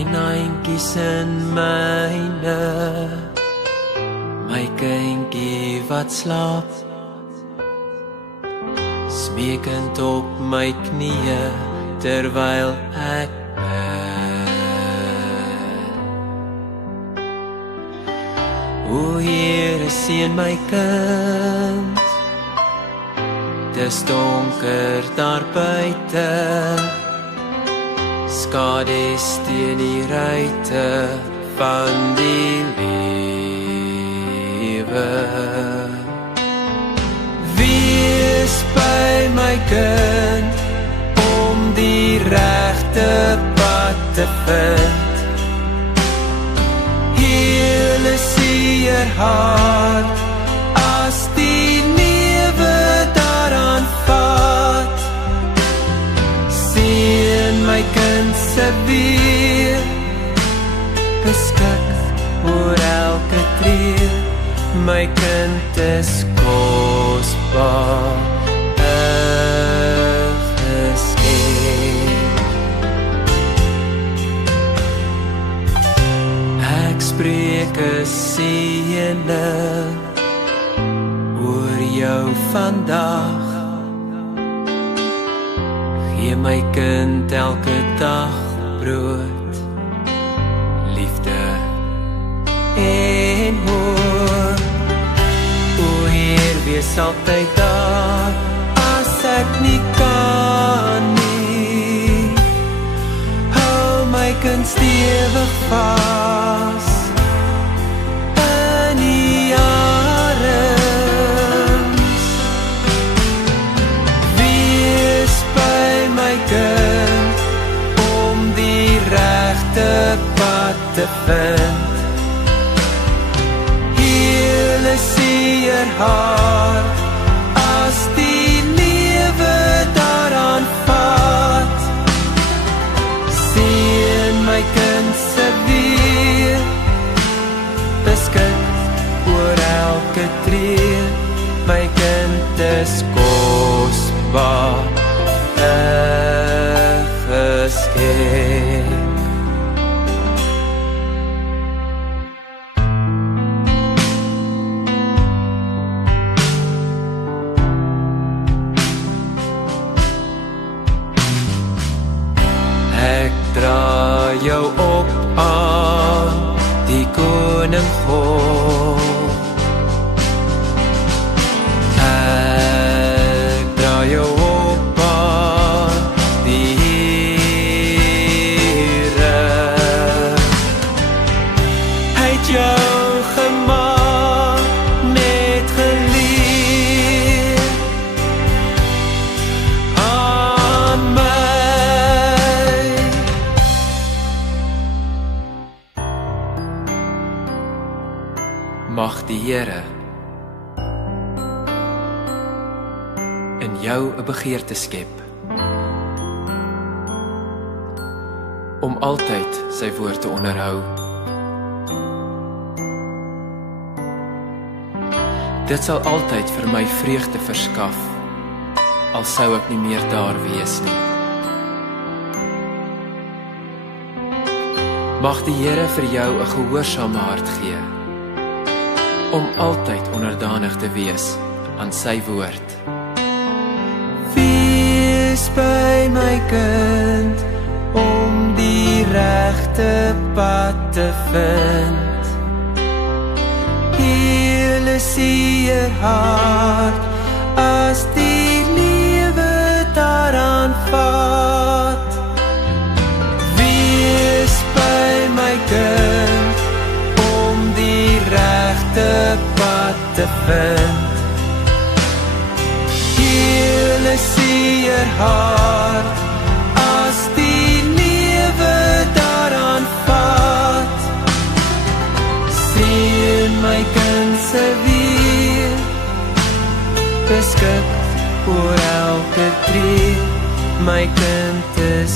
klein eindjies in myne, my kindjie wat slaap, smeekend op my knieë terwyl ek bid. O Here, seën my kind, dis donker daar buite, skade steen die ruite van die lewe. Wees by my kind, om die regte pad te vind. Heel 'n seer hart, as die lewe daaraan vat. Seën my kind se weer, beskik oor elke tree. My kind is kosbaar, 'n geskenk. Ek spreek 'n seëning oor jou vandag. Gee my kind elke dag brood, liefde en hoop. O Heer, wees altyd daar, as ek nie kan nie. Hou my kind stewig vas in die arms. Wees by my kind, om die regte pad te vind. Heel 'n seer hart, as die lewe daaraan vat. Seën my kind se weer, beskik oor elke tree. My kind is kosbaar, 'n geskenk. Ek dra jou op aan, die koning God. Ek dra jou op aan, die Here. Hy het jou gemaak met geleer aan my. Mag die Here in jou 'n begeerte skep om altyd sy woord te onderhou. Dit sal altyd vir my vreugde verskaf, al sou ek nie meer daar wees nie. Mag die Here vir jou 'n gehoorsame hart gee, om altyd onderdanig te wees aan sy woord. Wees by my kind, om die regte pad te vind. Heel 'n seer hart, as die lewe daaraan vat. Wees by my kind, om die regte pad te vind. Heel 'n seer hart, as die lewe daaraan vat. Seën my kind se weer, beskik oor elke tree. My kind is